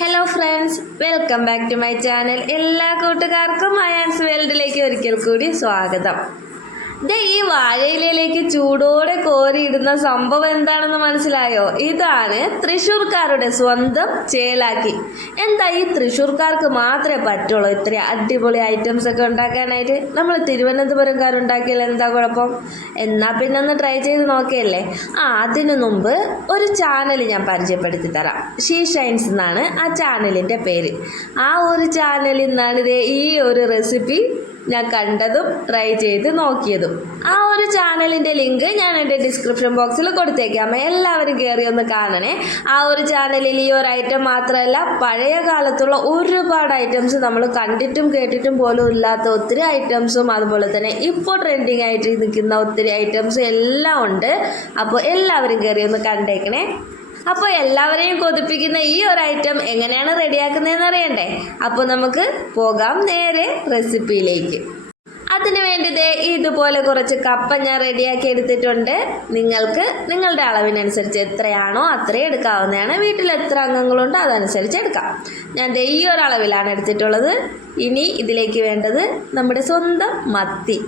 Hello friends, welcome back to my channel. എല്ലാ കൂട്ടുകാർക്കും അയാൻസ് വേൾഡിലേക്ക് ഒരിക്കൽ കൂടി സ്വാഗതം. ഈ വാഴയിലയിലേക്ക് ചൂടോടെ കോരിയിടുന്ന സംഭവം എന്താണെന്ന് മനസ്സിലായോ? ഇതാണ് തൃശ്ശൂർക്കാരുടെ സ്വന്തം ചേലാക്കി. എന്താ ഈ തൃശ്ശൂർക്കാർക്ക് മാത്രമേ പറ്റുള്ളൂ ഇത്ര അടിപൊളി ഐറ്റംസ് ഒക്കെ ഉണ്ടാക്കാനായിട്ട്? നമ്മൾ തിരുവനന്തപുരംകാരുണ്ടാക്കിയാൽ എന്താ കുഴപ്പം? എന്നാൽ പിന്നെ ഒന്ന് ട്രൈ ചെയ്ത് നോക്കിയല്ലേ. അതിനു മുമ്പ് ഒരു ചാനൽ ഞാൻ പരിചയപ്പെടുത്തി തരാം. ഷീ ഷൈൻസ് എന്നാണ് ആ ചാനലിൻ്റെ പേര്. ആ ഒരു ചാനലിൽ നിന്നാണ് ഈ ഒരു റെസിപ്പി ഞാൻ കണ്ടതും ട്രൈ ചെയ്ത് നോക്കിയതും. ആ ഒരു ചാനലിൻ്റെ ലിങ്ക് ഞാൻ എൻ്റെ ഡിസ്ക്രിപ്ഷൻ ബോക്സിൽ കൊടുത്തേക്കാം. എല്ലാവരും കയറി ഒന്ന് കാണണേ. ആ ഒരു ചാനലിൽ ഈ ഒരു ഐറ്റം മാത്രമല്ല, പഴയ കാലത്തുള്ള ഒരുപാട് ഐറ്റംസ് നമ്മൾ കണ്ടിട്ടും കേട്ടിട്ടും പോലും ഇല്ലാത്ത ഒത്തിരി ഐറ്റംസും, അതുപോലെ തന്നെ ഇപ്പോൾ ട്രെൻഡിങ് ആയിട്ട് നിൽക്കുന്ന ഒത്തിരി ഐറ്റംസും എല്ലാം ഉണ്ട്. അപ്പോൾ എല്ലാവരും കയറി ഒന്ന് കണ്ടേക്കണേ. അപ്പോൾ എല്ലാവരെയും കൊതിപ്പിക്കുന്ന ഈ ഒരു ഐറ്റം എങ്ങനെയാണ് റെഡിയാക്കുന്നതെന്ന് അറിയണ്ടേ? അപ്പോൾ നമുക്ക് പോകാം നേരെ റെസിപ്പിയിലേക്ക്. അതിനു വേണ്ടി ഇതുപോലെ കുറച്ച് കപ്പ ഞാൻ റെഡിയാക്കി എടുത്തിട്ടുണ്ട്. നിങ്ങൾക്ക് നിങ്ങളുടെ അളവിനനുസരിച്ച് എത്രയാണോ അത്രയും എടുക്കാവുന്നതാണ്. വീട്ടിൽ എത്ര അംഗങ്ങളുണ്ടോ അതനുസരിച്ച് എടുക്കാം. ഞാൻ ഈ ഒരു അളവിലാണ് എടുത്തിട്ടുള്ളത്. ഇനി ഇതിലേക്ക് വേണ്ടത് നമ്മുടെ സ്വന്തം മത്തി.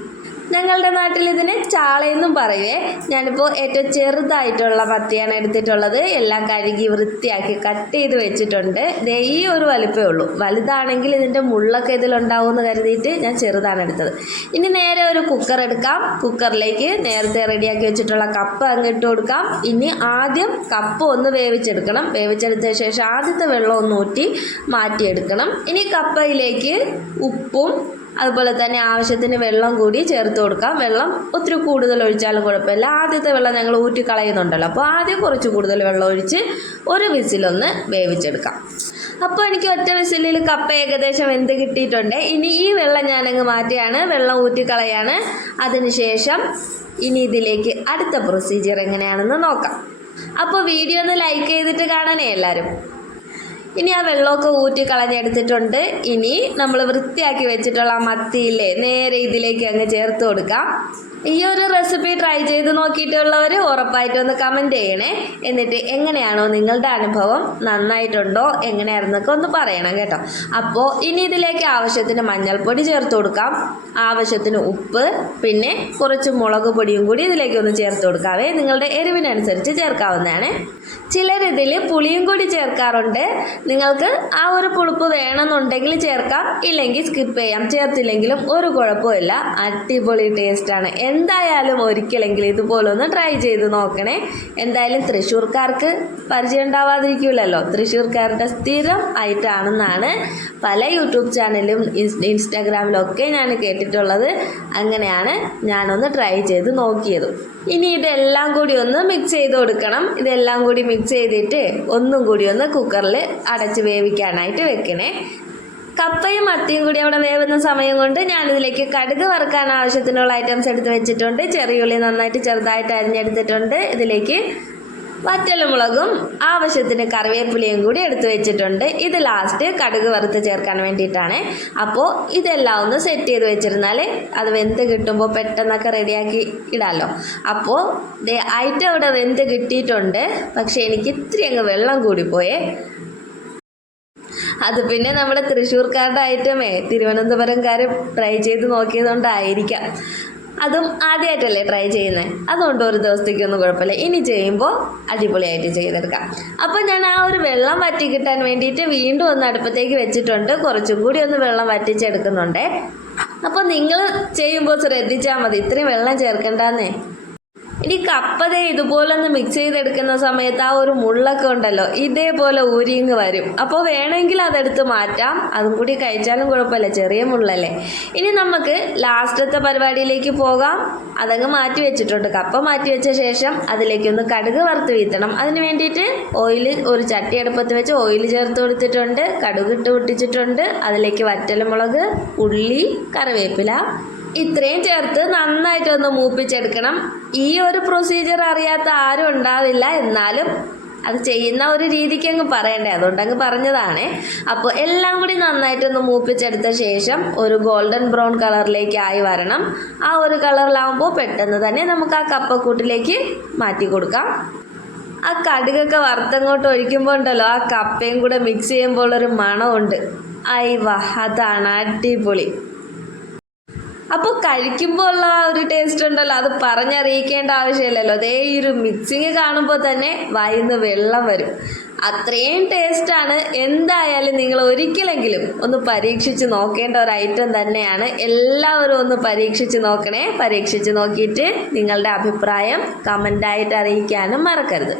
ഞങ്ങളുടെ നാട്ടിൽ ഇതിന് ചാളയെന്നും പറയുവേ. ഞാനിപ്പോൾ ഏറ്റവും ചെറുതായിട്ടുള്ള മത്തിയാണ് എടുത്തിട്ടുള്ളത്. എല്ലാം കഴുകി വൃത്തിയാക്കി കട്ട് ചെയ്ത് വെച്ചിട്ടുണ്ട്. ഈ ഒരു വലിപ്പമേ ഉള്ളൂ. വലുതാണെങ്കിൽ ഇതിൻ്റെ മുള്ളൊക്കെ ഇതിലുണ്ടാവുമെന്ന് കരുതിയിട്ട് ഞാൻ ചെറുതാണ് എടുത്തത്. ഇനി നേരെ ഒരു കുക്കർ എടുക്കാം. കുക്കറിലേക്ക് നേരത്തെ റെഡിയാക്കി വെച്ചിട്ടുള്ള കപ്പ അങ്ങിട്ട് കൊടുക്കാം. ഇനി ആദ്യം കപ്പ ഒന്ന് വേവിച്ചെടുക്കണം. വേവിച്ചെടുത്ത ശേഷം ആദ്യത്തെ വെള്ളം ഒന്ന് ഊറ്റി മാറ്റിയെടുക്കണം. ഇനി കപ്പയിലേക്ക് ഉപ്പും അതുപോലെ തന്നെ ആവശ്യത്തിന് വെള്ളം കൂടി ചേർത്ത് കൊടുക്കാം. വെള്ളം ഒത്തിരി കൂടുതൽ ഒഴിച്ചാലും കുഴപ്പമില്ല. ആദ്യത്തെ വെള്ളം ഞങ്ങൾ ഊറ്റി കളയുന്നുണ്ടല്ലോ, അപ്പോൾ ആദ്യം കുറച്ച് കൂടുതൽ വെള്ളം ഒഴിച്ച് ഒരു വിസിലൊന്ന് വേവിച്ചെടുക്കാം. അപ്പോൾ എനിക്ക് ഒറ്റ വിസിലിൽ കപ്പ ഏകദേശം വെന്ത് കിട്ടിയിട്ടുണ്ട്. ഇനി ഈ വെള്ളം ഞാനങ്ങ് മാറ്റിയാണ്, വെള്ളം ഊറ്റി കളയാണ്. അതിനുശേഷം ഇനി ഇതിലേക്ക് അടുത്ത പ്രൊസീജിയർ എങ്ങനെയാണെന്ന് നോക്കാം. അപ്പോൾ വീഡിയോ ഒന്ന് ലൈക്ക് ചെയ്തിട്ട് കാണണേ എല്ലാവരും. ഇനി ആ വെള്ളമൊക്കെ ഊറ്റി കളഞ്ഞെടുത്തിട്ടുണ്ട്. ഇനി നമ്മൾ വൃത്തിയാക്കി വെച്ചിട്ടുള്ള മത്തിയില്ലേ നേരെ ഇതിലേക്ക് അങ്ങ് ചേർത്ത് കൊടുക്കാം. ഈ ഒരു റെസിപ്പി ട്രൈ ചെയ്ത് നോക്കിയിട്ടുള്ളവർ ഉറപ്പായിട്ടൊന്ന് കമൻറ്റ് ചെയ്യണേ. എന്നിട്ട് എങ്ങനെയാണോ നിങ്ങളുടെ അനുഭവം, നന്നായിട്ടുണ്ടോ എങ്ങനെയായിരുന്നൊക്കെ ഒന്ന് പറയണം കേട്ടോ. അപ്പോൾ ഇനി ഇതിലേക്ക് ആവശ്യത്തിന് മഞ്ഞൾപ്പൊടി ചേർത്ത് കൊടുക്കാം, ആവശ്യത്തിന് ഉപ്പ്, പിന്നെ കുറച്ച് മുളക് പൊടിയും കൂടി ഇതിലേക്ക് ഒന്ന് ചേർത്ത് കൊടുക്കാവേ. നിങ്ങളുടെ എരിവിനനുസരിച്ച് ചേർക്കാവുന്നതാണ്. ചിലരിതിൽ പുളിയും കൂടി ചേർക്കാറുണ്ട്. നിങ്ങൾക്ക് ആ ഒരു പുളിപ്പ് വേണമെന്നുണ്ടെങ്കിൽ ചേർക്കാം, ഇല്ലെങ്കിൽ സ്കിപ്പ് ചെയ്യാം. ചേർത്തില്ലെങ്കിലും ഒരു കുഴപ്പമില്ല, അടിപൊളി ടേസ്റ്റാണ്. എന്തായാലും ഒരിക്കലെങ്കിലും ഇതുപോലൊന്ന് ട്രൈ ചെയ്ത് നോക്കണേ. എന്തായാലും തൃശ്ശൂർക്കാർക്ക് പരിചയം ഉണ്ടാവാതിരിക്കില്ലല്ലോ. തൃശ്ശൂർക്കാരുടെ സ്ഥിരം ആയിട്ടാണെന്നാണ് പല യൂട്യൂബ് ചാനലും ഇൻസ്റ്റാഗ്രാമിലും ഒക്കെ ഞാൻ കേട്ടിട്ടുള്ളത്. അങ്ങനെയാണ് ഞാനൊന്ന് ട്രൈ ചെയ്ത് നോക്കിയതും. ഇനി ഇതെല്ലാം കൂടി ഒന്ന് മിക്സ് ചെയ്ത് കൊടുക്കണം. ഇതെല്ലാം കൂടി മിക്സ് ചെയ്തിട്ട് ഒന്നും കൂടി ഒന്ന് കുക്കറിൽ അടച്ച് വേവിക്കാനായിട്ട് വെക്കണേ. കപ്പയും മത്തിയും കൂടി അവിടെ വേവുന്ന സമയം കൊണ്ട് ഞാനിതിലേക്ക് കടുക് വറുക്കാൻ ആവശ്യത്തിനുള്ള ഐറ്റംസ് എടുത്ത് വെച്ചിട്ടുണ്ട്. ചെറിയുള്ളി നന്നായിട്ട് ചെറുതായിട്ട് അരിഞ്ഞെടുത്തിട്ടുണ്ട്. ഇതിലേക്ക് വറ്റൽമുളകും ആവശ്യത്തിന് കറിവേപ്പിലയും കൂടി എടുത്ത് വെച്ചിട്ടുണ്ട്. ഇത് ലാസ്റ്റ് കടുക് വറുത്ത് ചേർക്കാൻ വേണ്ടിയിട്ടാണ്. അപ്പോൾ ഇതെല്ലാം ഒന്ന് സെറ്റ് ചെയ്ത് വെച്ചിരുന്നാൽ അത് വെന്ത് കിട്ടുമ്പോൾ പെട്ടെന്നൊക്കെ റെഡിയാക്കി ഇടാമല്ലോ. അപ്പോൾ ഐറ്റം ഇവിടെ വെന്ത് കിട്ടിയിട്ടുണ്ട്. പക്ഷേ എനിക്ക് ഇത്തിരി അങ്ങ് വെള്ളം കൂടിപ്പോയേ. അത് പിന്നെ നമ്മുടെ തൃശ്ശൂർക്കാരുടെ ഐറ്റമേ തിരുവനന്തപുരംകാർ ട്രൈ ചെയ്ത് നോക്കിയതുകൊണ്ടായിരിക്കാം. അതും ആദ്യമായിട്ടല്ലേ ട്രൈ ചെയ്യുന്നത്, അതുകൊണ്ട് ഒരു ദിവസത്തേക്കൊന്നും കുഴപ്പമില്ല. ഇനി ചെയ്യുമ്പോൾ അടിപൊളിയായിട്ട് ചെയ്തെടുക്കാം. അപ്പോൾ ഞാൻ ആ ഒരു വെള്ളം വറ്റി കിട്ടാൻ വേണ്ടിയിട്ട് വീണ്ടും ഒന്ന് അടുപ്പത്തേക്ക് വെച്ചിട്ടുണ്ട്. കുറച്ചും കൂടി ഒന്ന് വെള്ളം വറ്റിച്ചെടുക്കുന്നുണ്ട്. അപ്പോൾ നിങ്ങൾ ചെയ്യുമ്പോൾ ശ്രദ്ധിച്ചാൽ മതി, ഇത്രയും വെള്ളം ചേർക്കണ്ടെന്നേ. ഇനി കപ്പ ഇതുപോലെ ഒന്ന് മിക്സ് ചെയ്തെടുക്കുന്ന സമയത്ത് ആ ഒരു മുള്ളൊക്കെ ഉണ്ടല്ലോ, ഇതേപോലെ ഊരിങ്ങ് വരും. അപ്പോൾ വേണമെങ്കിൽ അതെടുത്ത് മാറ്റാം, അതും കൂടി കഴിച്ചാലും കുഴപ്പമില്ല, ചെറിയ മുള്ളല്ലേ. ഇനി നമുക്ക് ലാസ്റ്റത്തെ പരിപാടിയിലേക്ക് പോകാം. അതങ്ങ് മാറ്റി വെച്ചിട്ടുണ്ട്. കപ്പ മാറ്റി വെച്ച ശേഷം അതിലേക്കൊന്ന് കടുക് വറുത്ത് വീത്തണം. അതിന് വേണ്ടിയിട്ട് ഓയിൽ, ഒരു ചട്ടി അടുപ്പത്ത് വെച്ച് ഓയിൽ ചേർത്ത് കൊടുത്തിട്ടുണ്ട്. കടുക് ഇട്ട് പൊട്ടിച്ചിട്ടുണ്ട്. അതിലേക്ക് വറ്റൽമുളക്, ഉള്ളി, കറിവേപ്പില ഇത്രയും ചേർത്ത് നന്നായിട്ടൊന്ന് മൂപ്പിച്ചെടുക്കണം. ഈ ഒരു പ്രൊസീജിയർ അറിയാത്ത ആരും ഉണ്ടാവില്ല. എന്നാലും അത് ചെയ്യുന്ന ഒരു രീതിക്ക് അങ്ങ് പറയണ്ടേ, അതുകൊണ്ടങ്ങ് പറഞ്ഞതാണ്. അപ്പോൾ എല്ലാം കൂടി നന്നായിട്ടൊന്ന് മൂപ്പിച്ചെടുത്ത ശേഷം ഒരു ഗോൾഡൻ ബ്രൗൺ കളറിലേക്ക് ആയി വരണം. ആ ഒരു കളറിലാവുമ്പോൾ പെട്ടെന്ന് തന്നെ നമുക്ക് ആ കപ്പക്കൂട്ടിലേക്ക് മാറ്റി കൊടുക്കാം. ആ കടുകൊക്കെ വറുത്തങ്ങോട്ട് ഒഴിക്കുമ്പോൾ ഉണ്ടല്ലോ ആ കപ്പയും കൂടെ മിക്സ് ചെയ്യുമ്പോൾ ഒരു മണമുണ്ട്. അയ്വാ, അതാണ് അടിപൊളി. അപ്പോൾ കഴിക്കുമ്പോൾ ഉള്ള ആ ഒരു ടേസ്റ്റ് ഉണ്ടല്ലോ, അത് പറഞ്ഞറിയിക്കേണ്ട ആവശ്യമില്ലല്ലോ. അതേ ഈ ഒരു മിക്സിങ് കാണുമ്പോൾ തന്നെ വായിന്ന് വെള്ളം വരും. അത്രയും ടേസ്റ്റാണ്. എന്തായാലും നിങ്ങൾ ഒരിക്കലെങ്കിലും ഒന്ന് പരീക്ഷിച്ച് നോക്കേണ്ട ഒരു ഐറ്റം തന്നെയാണ്. എല്ലാവരും ഒന്ന് പരീക്ഷിച്ച് നോക്കണേ. പരീക്ഷിച്ച് നോക്കിയിട്ട് നിങ്ങളുടെ അഭിപ്രായം കമൻ്റായിട്ട് അറിയിക്കാനും മറക്കരുത്.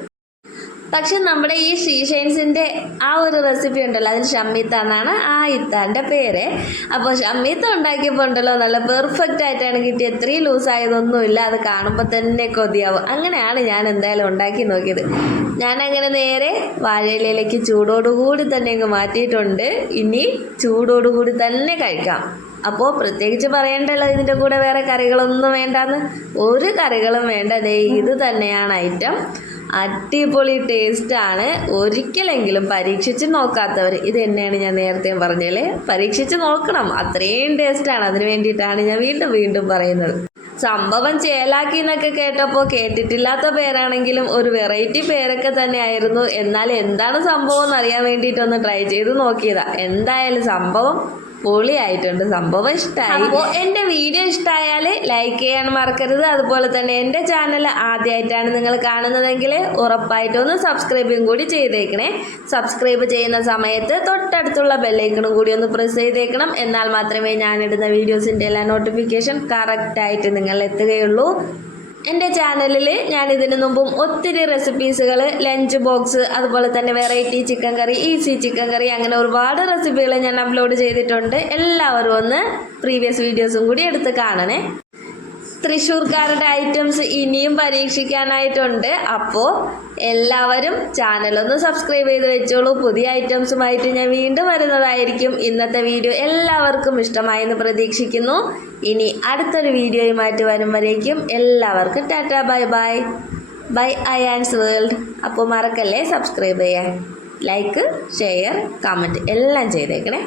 പക്ഷെ നമ്മുടെ ഈ ഷീഷൈൻസിൻ്റെ ആ ഒരു റെസിപ്പി ഉണ്ടല്ലോ, അതിന് ഷമ്മീത്ത എന്നാണ് ആ ഇത്താൻ്റെ പേര്. അപ്പോൾ ഷമ്മീത്ത ഉണ്ടാക്കിയപ്പോൾ ഉണ്ടല്ലോ നല്ല പെർഫെക്റ്റ് ആയിട്ടാണ് കിട്ടിയത്. എത്രയും ലൂസായതൊന്നുമില്ല. അത് കാണുമ്പോൾ തന്നെ കൊതിയാവും. അങ്ങനെയാണ് ഞാൻ എന്തായാലും ഉണ്ടാക്കി നോക്കിയത്. ഞാനങ്ങനെ നേരെ വാഴയിലയിലേക്ക് ചൂടോടുകൂടി തന്നെ അങ്ങ് മാറ്റിയിട്ടുണ്ട്. ഇനി ചൂടോടുകൂടി തന്നെ കഴിക്കാം. അപ്പോൾ പ്രത്യേകിച്ച് പറയണ്ടല്ലോ ഇതിൻ്റെ കൂടെ വേറെ കറികളൊന്നും വേണ്ടാന്ന്. ഒരു കറികളും വേണ്ട. ദേ ഇത് തന്നെയാണ് ഐറ്റം. അടിപൊളി ടേസ്റ്റാണ്. ഒരിക്കലെങ്കിലും പരീക്ഷിച്ച് നോക്കാത്തവർ, ഇത് തന്നെയാണ് ഞാൻ നേരത്തെ പറഞ്ഞല്ലേ, പരീക്ഷിച്ച് നോക്കണം. അത്രയും ടേസ്റ്റാണ്. അതിന് വേണ്ടിയിട്ടാണ് ഞാൻ വീണ്ടും വീണ്ടും പറയുന്നത്. സംഭവം ചേലാക്കി എന്നൊക്കെ കേട്ടപ്പോൾ കേട്ടിട്ടില്ലാത്ത പേരാണെങ്കിലും ഒരു വെറൈറ്റി പേരൊക്കെ തന്നെ ആയിരുന്നു. എന്നാൽ എന്താണ് സംഭവം എന്നറിയാൻ വേണ്ടിയിട്ടൊന്ന് ട്രൈ ചെയ്ത് നോക്കിയതാ. എന്തായാലും സംഭവം പൊളിയായിട്ടുണ്ട്. സംഭവം ഇഷ്ടമായി. അപ്പോൾ എൻ്റെ വീഡിയോ ഇഷ്ടമായാൽ ലൈക്ക് ചെയ്യാൻ മറക്കരുത്. അതുപോലെ തന്നെ എൻ്റെ ചാനൽ ആദ്യമായിട്ടാണ് നിങ്ങൾ കാണുന്നതെങ്കിൽ ഉറപ്പായിട്ടൊന്ന് സബ്സ്ക്രൈബും കൂടി ചെയ്തേക്കണേ. സബ്സ്ക്രൈബ് ചെയ്യുന്ന സമയത്ത് തൊട്ടടുത്തുള്ള ബെല്ലൈക്കണും കൂടി ഒന്ന് പ്രസ് ചെയ്തേക്കണം. എന്നാൽ മാത്രമേ ഞാനിടുന്ന വീഡിയോസിൻ്റെ എല്ലാ നോട്ടിഫിക്കേഷൻ കറക്റ്റായിട്ട് നിങ്ങൾ എത്തുകയുള്ളൂ. എൻ്റെ ചാനലിൽ ഞാൻ ഇതിനു മുമ്പും ഒത്തിരി റെസിപ്പീസുകൾ, ലഞ്ച് ബോക്സ്, അതുപോലെ തന്നെ വെറൈറ്റി ചിക്കൻ കറി, ഈസി ചിക്കൻ കറി, അങ്ങനെ ഒരുപാട് റെസിപ്പികൾ ഞാൻ അപ്ലോഡ് ചെയ്തിട്ടുണ്ട്. എല്ലാവരും ഒന്ന് പ്രീവിയസ് വീഡിയോസും കൂടി എടുത്ത് കാണണേ. തൃശ്ശൂർക്കാരുടെ ഐറ്റംസ് ഇനിയും പരീക്ഷിക്കാനായിട്ടുണ്ട്. അപ്പോൾ എല്ലാവരും ചാനലൊന്ന് സബ്സ്ക്രൈബ് ചെയ്ത് വെച്ചോളൂ. പുതിയ ഐറ്റംസുമായിട്ട് ഞാൻ വീണ്ടും വരുന്നതായിരിക്കും. ഇന്നത്തെ വീഡിയോ എല്ലാവർക്കും ഇഷ്ടമായെന്ന് പ്രതീക്ഷിക്കുന്നു. ഇനി അടുത്തൊരു വീഡിയോയുമായിട്ട് വരും വരേക്കും എല്ലാവർക്കും tata, bye bye. Bye Ayaan's world. അപ്പോൾ മറക്കല്ലേ സബ്സ്ക്രൈബ് ചെയ്യാൻ. ലൈക്ക്, ഷെയർ, കമൻറ്റ് എല്ലാം ചെയ്തേക്കണേ.